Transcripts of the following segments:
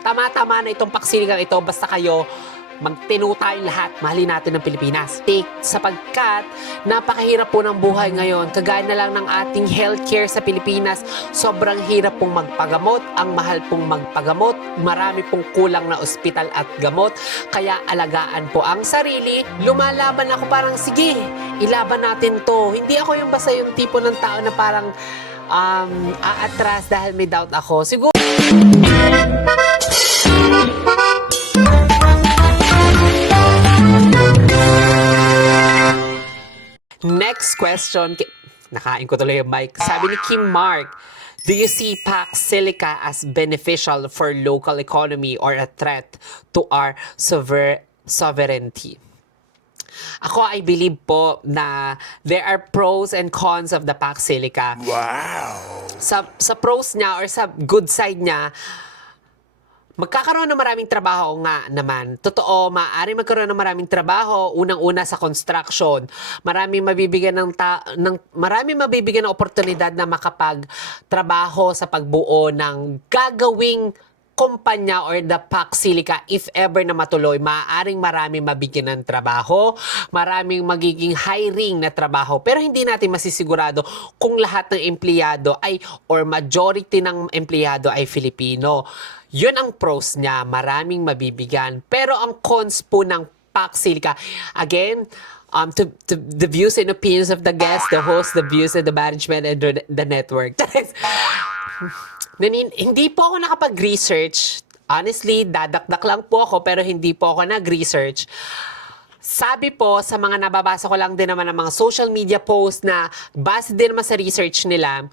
Tama-tama na itong paksiligang ito, basta kayo magtinu tayo lahat, mahalin natin ng Pilipinas. Sapagkat napakahirap po ng buhay ngayon, kagaya na lang ng ating healthcare sa Pilipinas, sobrang hirap pong magpagamot, ang mahal pong magpagamot, marami pong kulang na ospital at gamot, kaya alagaan po ang sarili. Lumalaban ako parang, sige, ilaban natin to. Hindi ako yung basta yung tipo ng tao na parang aatras dahil may doubt ako. Siguro next question. Nakain ko tuloy yung mic. Sabi ni Kim Mark, do you see Pax Silica as beneficial for local economy or a threat to our sovereignty? Ako, I believe po na there are pros and cons of the Pax Silica. Wow! Sa pros niya or sa good side niya, magkakaroon ng maraming trabaho nga naman. Totoo, maaari magkaroon ng maraming trabaho, unang-una sa construction. Maraming mabibigyan ng oportunidad na makapagtrabaho sa pagbuo ng gagawing kumpanya or the Pax Silica. If ever na matuloy, maaaring maraming mabigyan ng trabaho, maraming magiging hiring na trabaho. Pero hindi natin masisigurado kung lahat ng empleyado ay or majority ng empleyado ay Filipino. Yun ang pros niya, maraming mabibigyan. Pero ang cons po ng Pax Silica, again, to the views and opinions of the guests, the host, the views of the management, and the network. Hindi po ako nakapag-research. Honestly, dadakdak lang po ako pero hindi po ako nag-research. Sabi po sa mga nababasa ko lang din naman ng mga social media posts na base din naman sa research nila,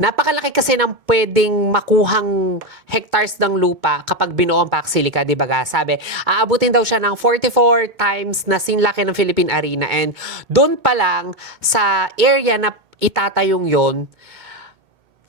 napakalaki kasi ng pwedeng makuhang hectares ng lupa kapag binuo ang Pax Silica, di ba ga? Sabi, aabutin daw siya ng 44 times na sinlaki ng Philippine Arena. And doon pa lang sa area na itatayong yon,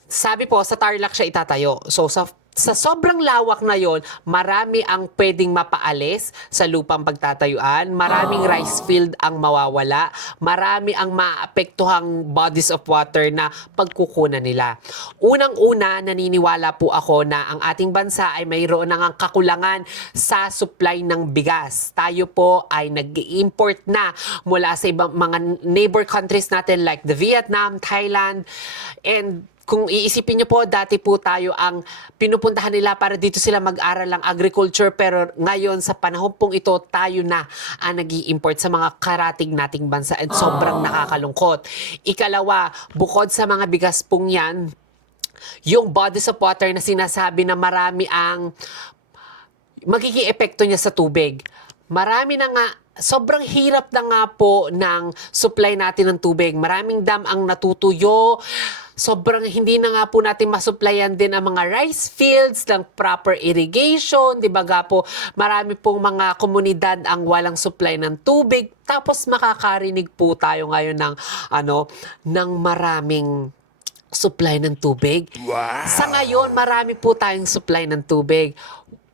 sabi po, sa Tarlac siya itatayo. So, sa sobrang lawak na yon, marami ang pwedeng mapaalis sa lupang pagtatayuan, maraming rice field ang mawawala, marami ang maapektuhang bodies of water na pagkukunan nila. Unang-una, naniniwala po ako na ang ating bansa ay mayroon ng kakulangan sa supply ng bigas. Tayo po ay nag-import na mula sa ibang mga neighbor countries natin like the Vietnam, Thailand, and kung iisipin niyo po, dati po tayo ang pinupuntahan nila para dito sila mag-aral ng agriculture, pero ngayon sa panahon pong ito, tayo na ang nag-i-import sa mga karating nating bansa at sobrang nakakalungkot. Ikalawa, bukod sa mga bigas pong yan, yung bodies of water na sinasabi na marami ang magiging epekto niya sa tubig. Marami na nga, sobrang hirap na nga po ng supply natin ng tubig. Maraming dam ang natutuyo. Sobrang hindi na nga po natin masupplyan din ang mga rice fields ng proper irrigation. Di ba nga po, marami pong mga komunidad ang walang supply ng tubig. Tapos makakarinig po tayo ngayon ng maraming supply ng tubig. Wow! Sa ngayon, marami po tayong supply ng tubig.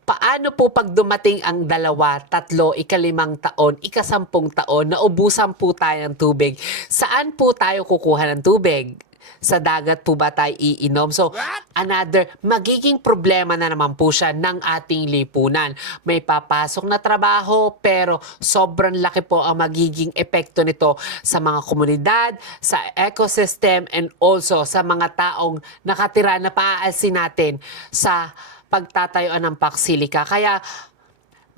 Paano po pag dumating ang 2, 3, ika-5 taon, ika-10 taon, naubusan po tayo ng tubig? Saan po tayo kukuha ng tubig? Sa dagat po ba tayo iinom? So, magiging problema na naman po siya ng ating lipunan. May papasok na trabaho, pero sobrang laki po ang magiging epekto nito sa mga komunidad, sa ecosystem, and also sa mga taong nakatira na paaalsin natin sa pagtatayuan ng Pax Silica. Kaya,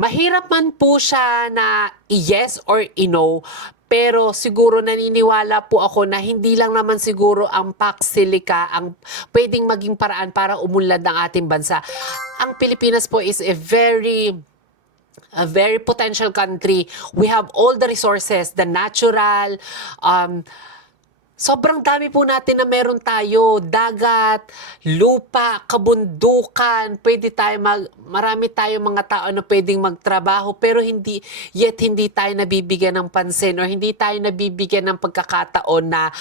mahirap man po siya na i-yes or i-no, pero siguro naniniwala po ako na hindi lang naman siguro ang Pax Silica ang pwedeng maging paraan para umunlad ng ating bansa. Ang Pilipinas po is a very potential country. We have all the resources, the natural, sobrang dami po natin na meron tayo. Dagat, lupa, kabundukan, marami tayong mga tao na pwedeng magtrabaho, pero hindi tayo nabibigyan ng pansin or hindi tayo nabibigyan ng pagkakataon na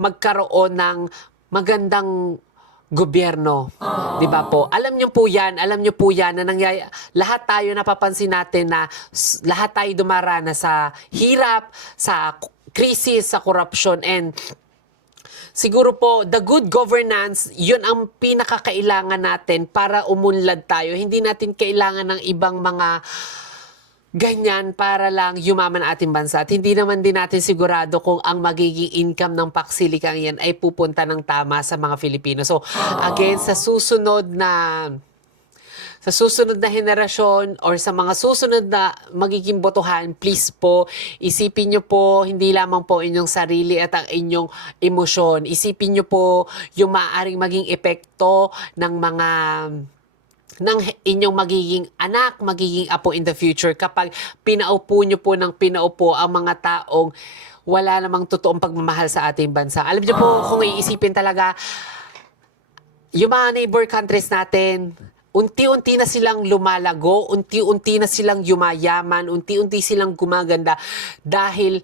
magkaroon ng magandang gobyerno. 'Di ba po? Alam niyo po 'yan na lahat tayo napapansin natin na lahat tayo dumarana sa hirap, sa krisis, sa korupsyon, and siguro po, the good governance, yun ang pinakakailangan natin para umunlad tayo. Hindi natin kailangan ng ibang mga ganyan para lang yumaman ang ating bansa. At hindi naman din natin sigurado kung ang magiging income ng paksilikang yan ay pupunta ng tama sa mga Filipino. So, again, sa susunod na henerasyon or sa mga susunod na magiging botohan, please po, isipin nyo po hindi lamang po inyong sarili at ang inyong emosyon. Isipin nyo po yung maaaring maging epekto ng inyong magiging anak, magiging apo in the future kapag pinaupo nyo po ng pinaupo ang mga taong wala namang totoong pagmamahal sa ating bansa. Alam nyo po, kung iisipin talaga, yung mga neighbor countries natin, unti-unti na silang lumalago, unti-unti na silang yumayaman, unti-unti silang gumaganda dahil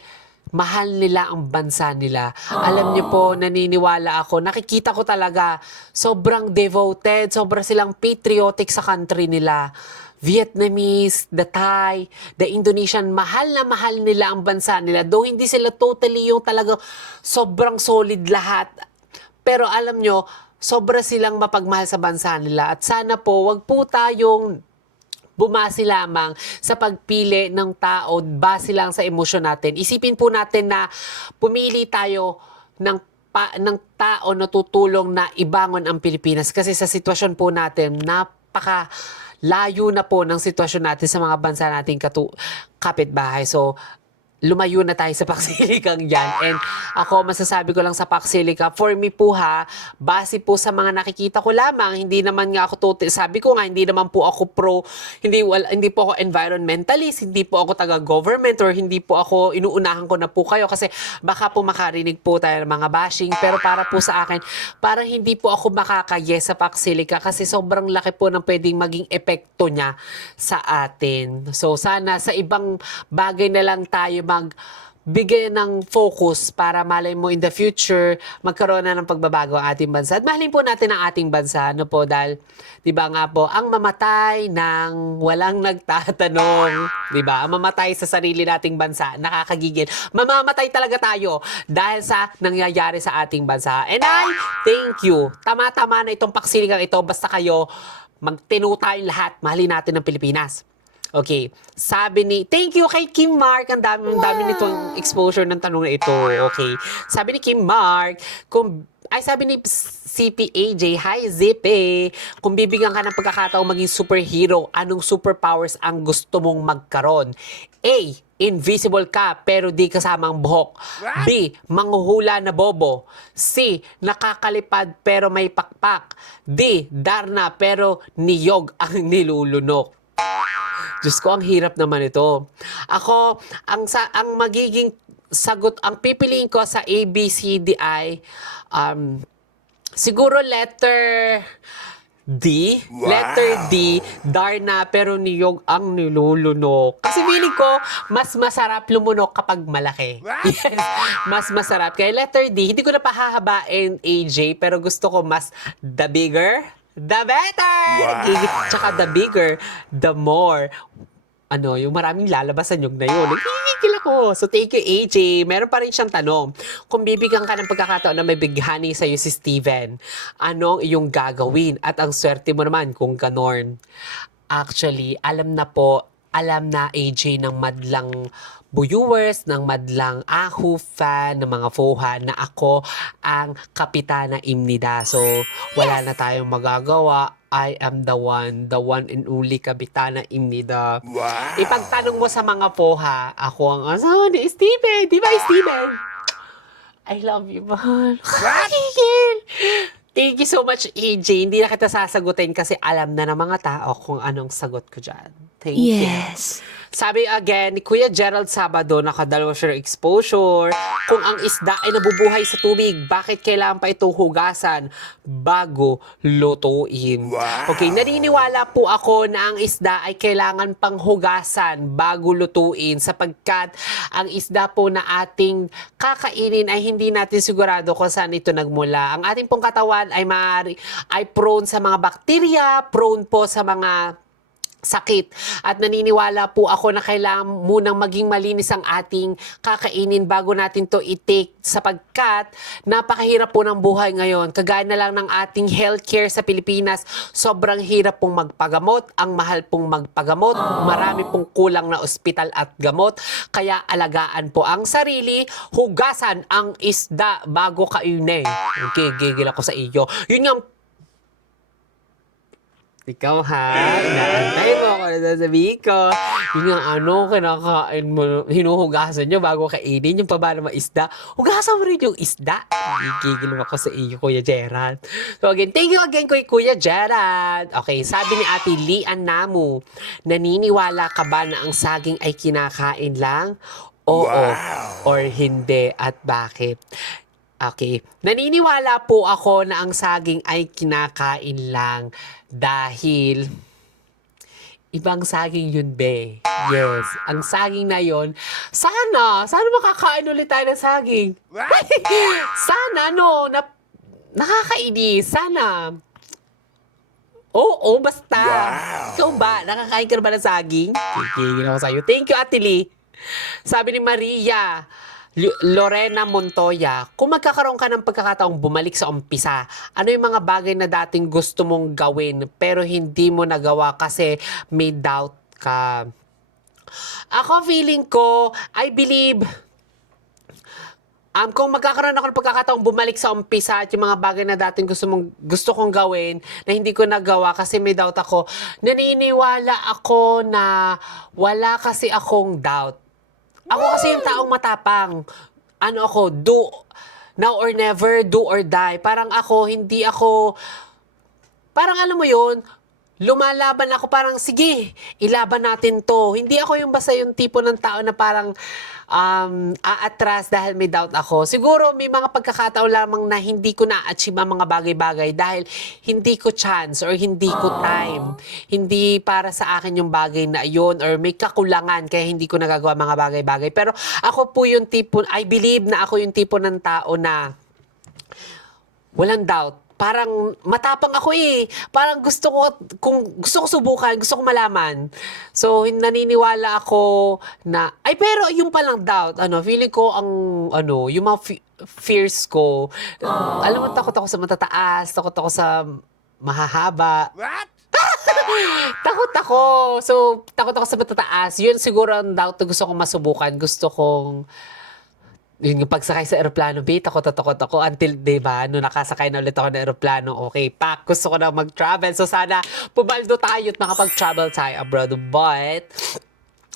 mahal nila ang bansa nila. Alam niyo po, naniniwala ako, nakikita ko talaga, sobrang devoted, sobrang silang patriotic sa country nila. Vietnamese, the Thai, the Indonesian, mahal na mahal nila ang bansa nila. Though hindi sila totally yung talagang sobrang solid lahat. Pero alam nyo, sobra silang mapagmahal sa bansa nila. At sana po, wag po tayong bumasi lamang sa pagpili ng tao, base lang sa emosyon natin. Isipin po natin na pumili tayo ng tao na tutulong na ibangon ang Pilipinas. Kasi sa sitwasyon po natin, layo na po ng sitwasyon natin sa mga bansa nating kapitbahay. So, lumayo na tayo sa paksilikang yan. And ako, masasabi ko lang sa paksilika, for me po base po sa mga nakikita ko lamang, hindi naman nga ako sabi ko nga, hindi naman po ako hindi po ako environmentalist, hindi po ako taga-government, or hindi po ako, inuunahan ko na po kayo kasi baka po makarinig po tayo ng mga bashing. Pero para po sa akin, parang hindi po ako makaka-yes sa paksilika kasi sobrang laki po ng pwedeng maging epekto niya sa atin. So sana sa ibang bagay na lang tayo magbigay ng focus para malay mo in the future magkaroon na ng pagbabago ang ating bansa. At mahalin po natin ang ating bansa, no po, dahil, di ba nga po, ang mamatay ng walang nagtatanong, di ba? Ang mamatay sa sarili nating bansa, nakakagigil. Mamamatay talaga tayo dahil sa nangyayari sa ating bansa. And I thank you. Tama-tama na itong paksiligang ito, basta kayo magtinu tayong lahat, mahalin natin ang Pilipinas. Okay. Thank you kay Kim Mark. Ang dami nitong exposure ng tanong na ito. Okay. Sabi ni Kim Mark, sabi ni CPAJ, hi Zipe, kung bibigyan ka ng pagkakataong maging superhero, anong superpowers ang gusto mong magkaroon? A, invisible ka pero di kasama ang buhok. B, manghuhula na bobo. C, nakakalipad pero may pakpak. D, Darna pero niyog ang nilulunok. Diyos ko, ang hirap naman ito. Ako, ang magiging sagot, ang pipiliin ko sa ABCDI, siguro letter D. Wow. Letter D, Darna pero niyog ang nilulunok. Kasi feeling ko, mas masarap lumunok kapag malaki. Yes, mas masarap. Kaya letter D, hindi ko na pahahabain AJ, pero gusto ko mas the bigger, the better! Wow. Tsaka the bigger, the more. Yung maraming lalabasan yung na yun. Nagigigil ako. So, thank you, AJ. Meron pa rin siyang tanong. Kung bibigyan ka ng pagkakataon na may bighani sa'yo si Steven, anong iyong gagawin? At ang swerte mo naman kung ganon. Actually, alam na AJ ng madlang viewers, ng madlang Ahu fan, ng mga Foha na ako ang Kapitana Imnida. So, wala na tayong magagawa. I am the one and only Kapitana Imnida. Wow. Ipagtanong mo sa mga Foha, ako ang asawa ni Steven. Di ba, Steven? I love you, mahal. Thank you so much, AJ. Hindi na kita sasagutin kasi alam na ng mga tao kung anong sagot ko dyan. Thank you. Yes. Sabi again ni Kuya Gerald Sabado, nakadalawa siya ng exposure. Kung ang isda ay nabubuhay sa tubig, bakit kailangan pa ito hugasan bago lutuin? Wow. Okay, naniniwala po ako na ang isda ay kailangan pang hugasan bago lutuin sapagkat ang isda po na ating kakainin ay hindi natin sigurado kung saan ito nagmula. Ang ating pong katawan ay prone sa mga bakterya, prone po sa mga sakit. At naniniwala po ako na kailangan munang maging malinis ang ating kakainin bago natin to i-take sapagkat napakahirap po ng buhay ngayon. Kagaya na lang ng ating healthcare sa Pilipinas, sobrang hirap pong magpagamot, ang mahal pong magpagamot, marami pong kulang na ospital at gamot. Kaya alagaan po ang sarili, hugasan ang isda bago kainin. Okay, gigil ako sa iyo. Yun nga ikaw ha, inaantay mo ako na sasabihin ko. Yung nga kinakain mo, hinuhugasan nyo bago kainin, yung pabala maisda. Hugasan mo rin yung isda. Gigigil ako sa iyo, Kuya Gerald. So again, thank you again, Kuya Gerald. Okay, sabi ni Ate Lian Namu, naniniwala ka ba na ang saging ay kinakain lang? Oo, or hindi, at bakit? Okay. Naniniwala po ako na ang saging ay kinakain lang dahil ibang saging yun, be. Yes. Ang saging na yun, sana makakain ulit tayo ng saging. Sana, nakakainis. Sana. Oo, basta. Ikaw ba? Nakakain ka na ba ng saging? Kikigil ako sa'yo. Thank you, Ate Lee. Sabi ni Maria, Lorena Montoya, kung magkakaroon ka ng pagkakataong bumalik sa umpisa, ano yung mga bagay na dating gusto mong gawin pero hindi mo nagawa kasi may doubt ka? Ako feeling ko, I believe, kung magkakaroon ako ng pagkakataong bumalik sa umpisa at yung mga bagay na dating gusto kong gawin na hindi ko nagawa kasi may doubt ako, naniniwala ako na wala kasi akong doubt. Ako kasi yung taong matapang. Do now or never, do or die. Parang alam mo yun, lumalaban ako parang, sige, ilaban natin to. Hindi ako yung basta yung tipo ng tao na parang aatras dahil may doubt ako. Siguro may mga pagkakataon lamang na hindi ko na-achieve ang mga bagay-bagay dahil hindi ko chance or hindi ko time. Hindi para sa akin yung bagay na yun or may kakulangan kaya hindi ko nagagawa mga bagay-bagay. Pero ako po yung tipo, I believe na ako yung tipo ng tao na walang doubt. Parang matapang ako eh. Parang gusto ko subukan, gusto ko malaman. So, naniniwala ako na, pero yung palang doubt, feeling ko yung mga fears ko, alam mo, takot ako sa matataas, takot ako sa mahahaba. What? Takot ako. So, takot ako sa matataas. Yun siguro ang doubt na gusto kong masubukan. Gusto kong yung pagsakay sa aeroplano, takot ako until, diba, nakasakay na ulit ako ng aeroplano, okay, gusto ko na mag-travel. So, sana pumaldo tayo at makapag-travel tayo abroad. But,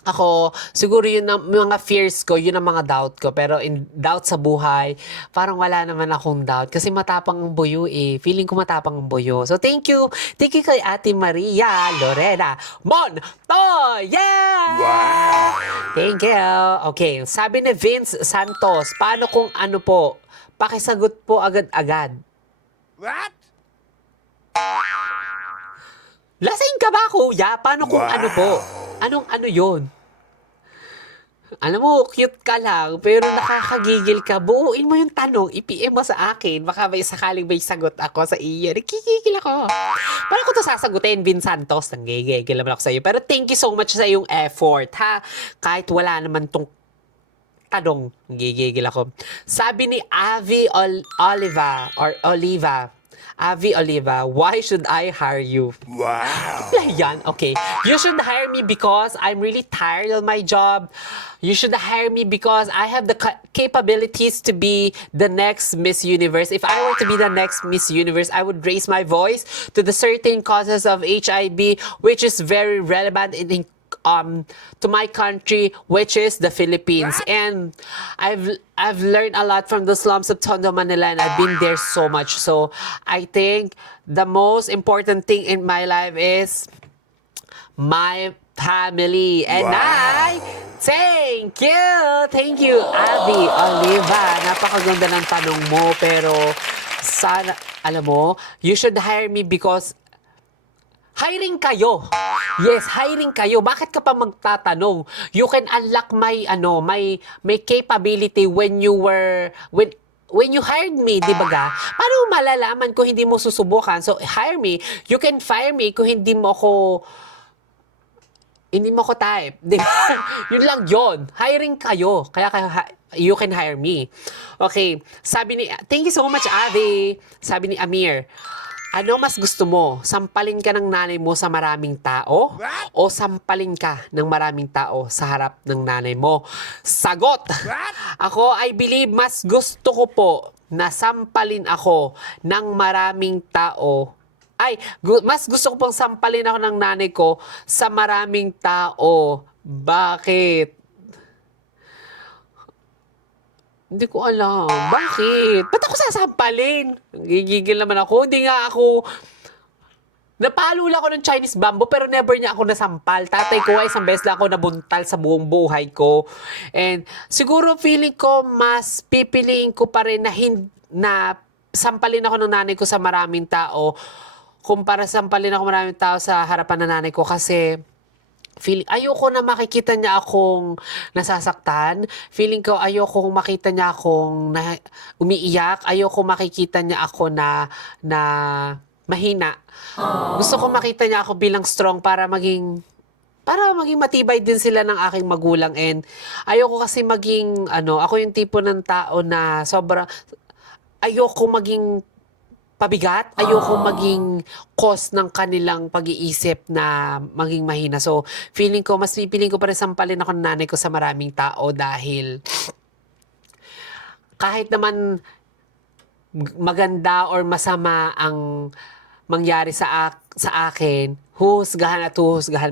ako, siguro yun ang mga fears ko, yun ang mga doubt ko. Pero in doubt sa buhay, parang wala naman akong doubt. Kasi matapang ang buyo eh. Feeling ko matapang ang buyo. So, thank you. Thank you kay Ate Maria Lorena Montoya! Wow! Thank you. Okay, sabi ni Vince Santos, paano kung po? Pakisagot po agad-agad. What? Lasing ka ba, kuya? Paano kung po? Anong yun? Alam mo, cute ka lang, pero nakakagigil ka. Buuin mo yung tanong, i-PM mo sa akin. Baka sakaling may sagot ako sa iyo. Nakikigil ako. Paano ko to sasagutin, Vin Santos? Nanggigigil naman ako sa iyo. Pero thank you so much sa iyong effort, ha? Kahit wala naman tong tanong, nanggigigil ako. Sabi ni Avi Oliva, Avi Oliva, why should I hire you? Wow! Yan, okay. You should hire me because I'm really tired of my job. You should hire me because I have the capabilities to be the next Miss Universe. If I were to be the next Miss Universe, I would raise my voice to the certain causes of HIV, which is very relevant to my country, which is the Philippines. And I've learned a lot from the slums of Tondo, Manila, and I've been there so much. So I think the most important thing in my life is my family. And I thank you, Abby Oliva. Napakaganda ng tanong mo, pero sana, alam mo, you should hire me because hiring kayo. Yes, hiring kayo. Bakit ka pa magtatanong? You can unlock my capability when you hired me, di ba ga? Paano malalaman kung hindi mo susubukan? So, hire me. You can fire me kung hindi mo ako hindi mo ko type. Di ba? Yun lang yun. Hiring kayo. Kaya you can hire me. Okay. Thank you so much, Ave. Sabi ni Amir, ano mas gusto mo? Sampalin ka ng nanay mo sa maraming tao? What? O sampalin ka ng maraming tao sa harap ng nanay mo? Sagot! What? Ako, I believe mas gusto ko po na sampalin ako ng maraming tao. Mas gusto ko pong sampalin ako ng nanay ko sa maraming tao. Bakit? Hindi ko alam. Bakit? Ba't ako sasampalin? Gigigil naman ako. Hindi nga ako... Napalula ako ng Chinese bamboo pero never niya ako nasampal. Tatay ko ay isang beses lang ako nabuntal sa buong buhay ko. And siguro feeling ko mas pipiliin ko pa rin na sampalin ako ng nanay ko sa maraming tao kumpara sampalin ako maraming tao sa harapan ng nanay ko kasi ayoko na makikita niya akong nasasaktan. Feeling ko ayoko makita niya akong umiiyak. Ayoko makikita niya ako na mahina. Gusto ko makita niya ako bilang strong para maging matibay din sila ng aking magulang. And ayoko kasi maging ako yung tipo ng tao na ayoko maging pabigat, ayoko maging cause ng kanilang pag-iisip na maging mahina. So, mas pipiling ko pa rin sampalin ako ng nanay ko sa maraming tao dahil kahit naman maganda or masama ang mangyari sa akin, huhusgahan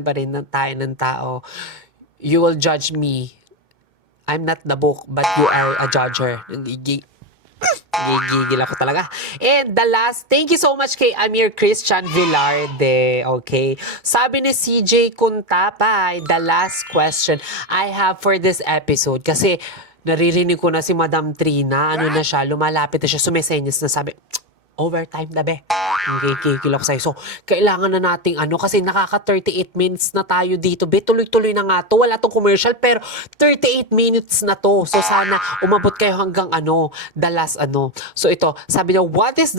pa rin tayo ng tao. You will judge me. I'm not the book, but you are a judger. Gigigil ako talaga. And the last, thank you so much kay Amir Christian Villarde. Okay. Sabi ni CJ Kuntapay, the last question I have for this episode. Kasi naririnig ko na si Madam Trina, na siya, lumalapit na siya, sumesenyas na sabi, overtime na be. Gigigil ako sa'yo. So, kailangan na nating kasi nakaka 38 minutes na tayo dito. Be, tuloy-tuloy na nga to. Wala tong commercial, pero 38 minutes na to. So, sana umabot kayo hanggang the last So, ito, sabi niya, what is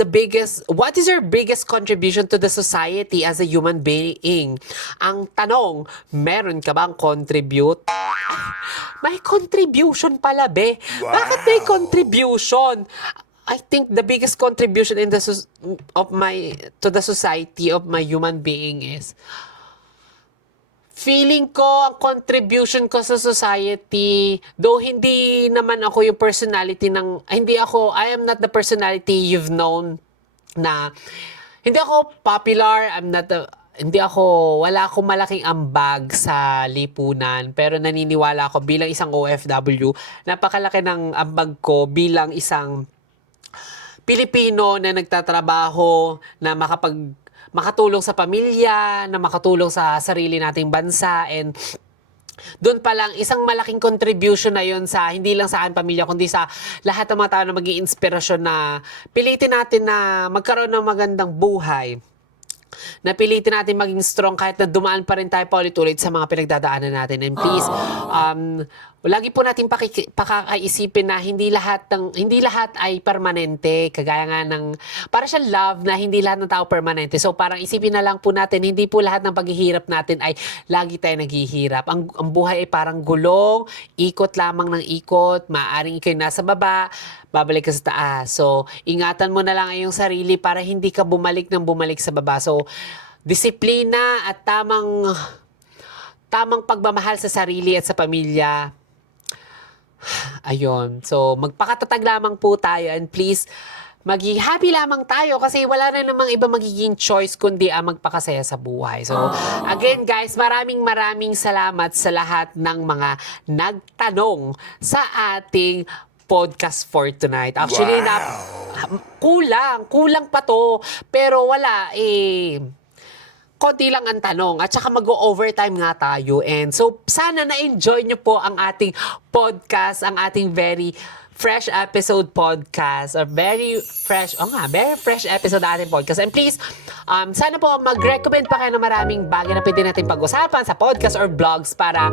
your biggest contribution to the society as a human being? Ang tanong, meron ka bang contribute? May contribution pala, be. Wow. Bakit may contribution? I think the biggest contribution to the society of my human being is feeling ko ang contribution ko sa society, though hindi naman ako yung personality I am not the personality you've known na hindi ako popular, wala akong malaking ambag sa lipunan, pero naniniwala ako bilang isang OFW, napakalaki ng ambag ko bilang isang Pilipino na nagtatrabaho, na makatulong sa pamilya, na makatulong sa sarili nating bansa. And doon pa lang, isang malaking contribution na yun sa, hindi lang sa akin pamilya, kundi sa lahat ng mga tao na maging inspirasyon na pilitin natin na magkaroon ng magandang buhay. Napilitin natin maging strong kahit na dumaan pa rin tayo paulit-ulit sa mga pinagdadaanan natin. And please, lagi po natin pakakaisipin na hindi lahat ay permanente. Kagaya nga ng, para siyang love na hindi lahat ng tao permanente. So parang isipin na lang po natin, hindi po lahat ng paghihirap natin ay lagi tayo naghihirap. Ang buhay ay parang gulong, ikot lamang ng ikot, maaaring ikaw nasa baba, babalik ka sa taas. So, ingatan mo na lang ang iyong sarili para hindi ka bumalik sa baba. So, disiplina at tamang pagmamahal sa sarili at sa pamilya. Ayun. So, magpakatatag lamang po tayo and please, maging happy lamang tayo kasi wala na namang iba magiging choice kundi ang magpakasaya sa buhay. So, again guys, maraming salamat sa lahat ng mga nagtanong sa ating podcast for tonight. Actually, kulang pa to. Pero wala, konti lang ang tanong. At saka mag-overtime nga tayo. And so, sana na-enjoy nyo po ang ating podcast, ang ating very fresh episode podcast, or very fresh episode na ating podcast. And please, sana po mag-recommend pa kayo ng maraming bagay na pwede natin pag-usapan sa podcast or vlogs para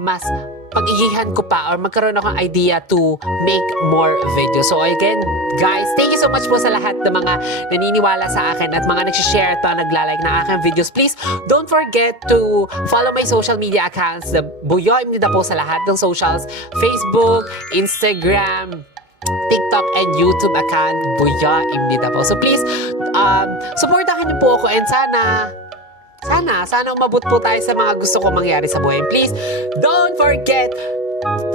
mas pag-igihan ko pa or magkaroon ako ng idea to make more videos. So again, guys, thank you so much po sa lahat ng mga naniniwala sa akin at mga nag-share at mga naglalike ng aking videos. Please, don't forget to follow my social media accounts. The Buyo Imnida po sa lahat ng socials. Facebook, Instagram, TikTok and YouTube account, Buya Imnida po. So please, supportahan niyo po ako and sana umabot po tayo sa mga gusto ko mangyari sa buhay. Please, don't forget,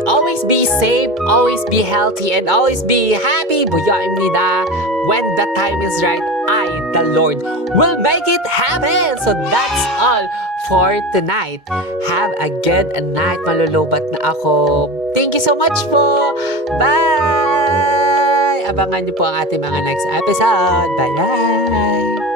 always be safe, always be healthy, and always be happy. Buya Imnida. When the time is right, I, the Lord, will make it happen. So that's all for tonight. Have a good night. Malulubat na ako. Thank you so much po. Bye! Abangan niyo po ang ating mga next episode. Bye-bye!